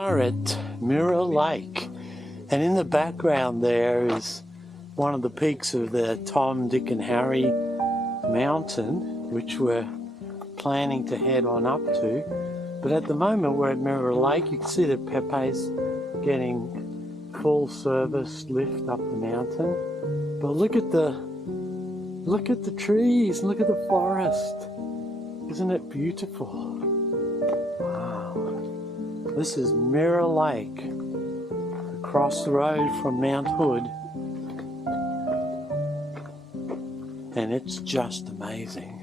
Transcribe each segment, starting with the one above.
Are at Mirror Lake, and in the background there is one of the peaks of the Tom, Dick and Harry mountain, which we're planning to head on up to. But at the moment we're at Mirror Lake. You can see that Pepe's getting full service lift up the mountain. But look at the trees, look at the forest. Isn't it beautiful? This is Mirror Lake, across the road from Mount Hood, and it's just amazing.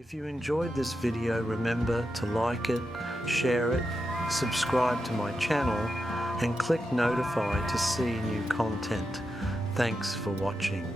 If you enjoyed this video, remember to like it, share it, subscribe to my channel, and click notify to see new content. Thanks for watching.